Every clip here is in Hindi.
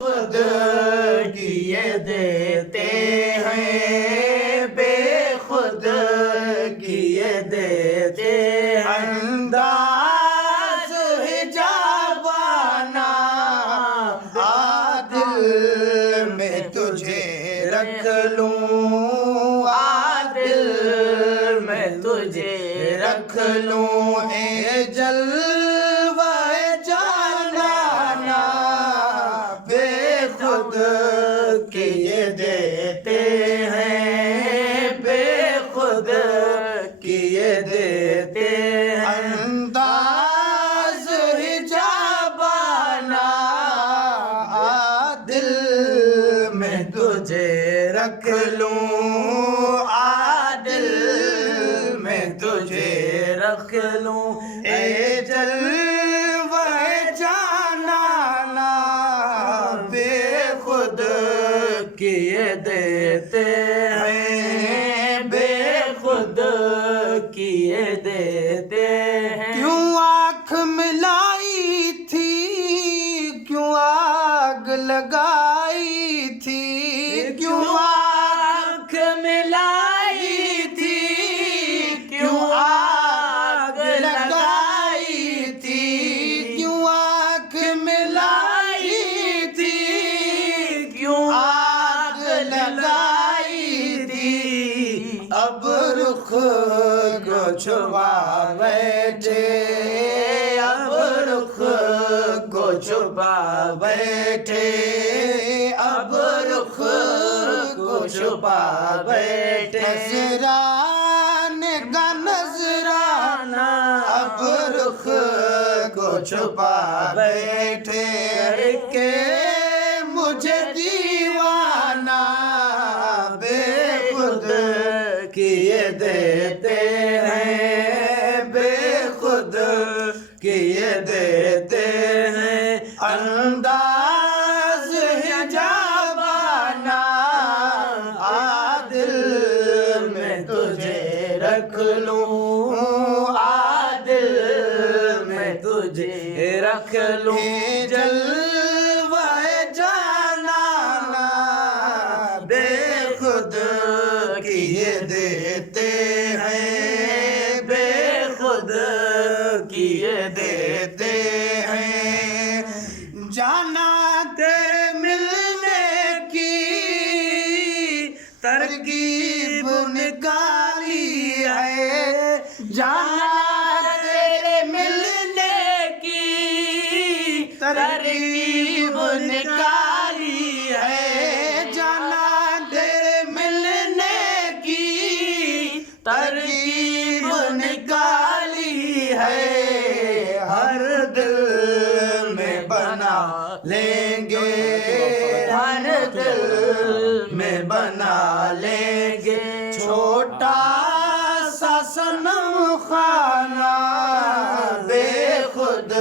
खुद किए देते हैं, बेखुद किए देते हैं। अंदाज हिजाबाना आदिल में तुझे रख लूं, आदिल में तुझे रख लूं। ए जलवाए जानाना बेखुद किए देते हैं, बेखुद किए देते हैं। अंदाज हिजाबाना आदिल में तुझे रख लूं, आदिल में तुझे रख लूं। ए जलवाए जानाना बेखुद किए देते हैं, बेखुद किए देते हैं। क्यों आँख मिलाई थी, क्यों आग लगाई थी, क्यों आँख मिलाई थी, क्यों आग लगाई थी, क्यों आँख मिलाई थी, क्यों आग लगाई थी। अब रुख को छुपा बैठे, अब रुख को छुपा बैठे, अब रुख को छुपा बैठे। नजराने का नजराना अब रुख को छुपा बैठे के मुझे दीवाना बेखुद किए देते हैं, बेखुद किए देते हैं। अंदाज हिजाबाना आदिल में तुझे रख लूं, आदिल में तुझे रख लूं। जलवाए जानाना बेखुद किए देते हैं, बेखुद किए देते हैं। जाना तेरे मिलने की तरकीब निकाली है, जाना तेरे मिलने की तरकीब निकाली है, जाना तेरे मिलने की तरकीब निकाली है। हर दिल में बना लेंगे, हर दिल में बना लेंगे छोटा सा सनम खाना बेखुद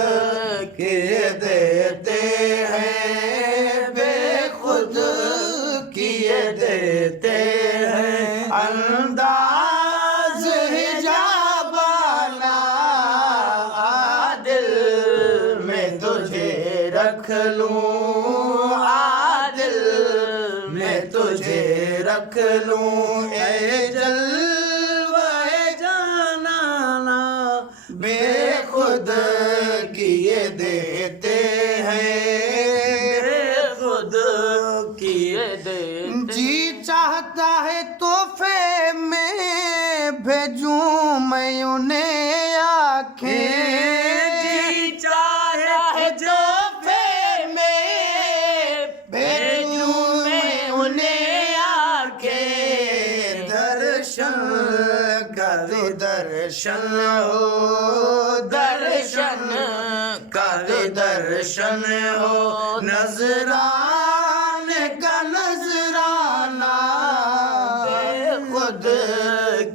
किए देते हैं, बेखुद किए देते हैं। अंदाज हिजाबाना आदिल में तुझे रख लूं, आदिल में तुझे रख लूं। ए जलवाए जानाना बेखुद किए देते हैं, बेखुद किए देते। जी चाहता है तोहफे में भेजूं मैं उन्हें आंखें, जी चाहता है तोहफे में भेजूं मैं उन्हें आंखें। दर्शन कर दर्शन हो, दर्शन कर दर्शन हो। नजराने का नजराना बेखुद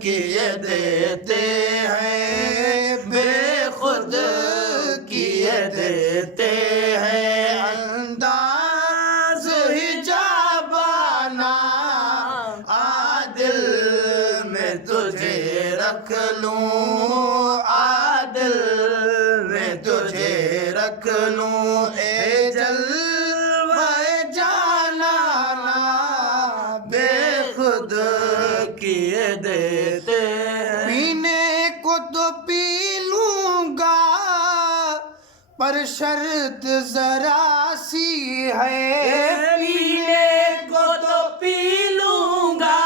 किए देते हैं, बेखुद किए देते हैं। अंदाज हिजाबाना आदिल में तुझे रख लूं, आदिल में तुझे रख लूं। ए जलवाए देते हैं। पीने को तो पी लूंगा पर शर्त जरा सी है। पीने को तो पी लूंगा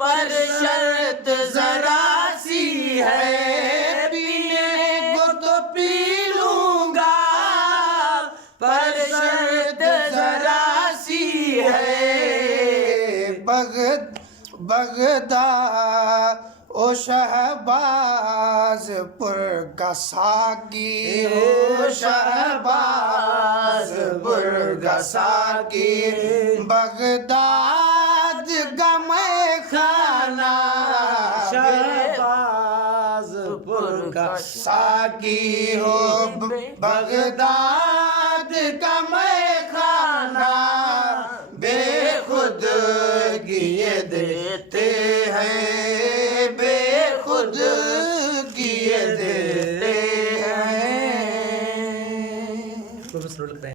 पर शर्त जरा सी है। पीने को तो पी लूंगा पर शर्त जरा सी है। बगदा ओ शहबाजपुर का साकी, ओ शहबाजपुर का साकी, बगदाद का मैखाना, शहबाजपुर का साकी हो बगदाद का मैखाना, बेखुद किए देते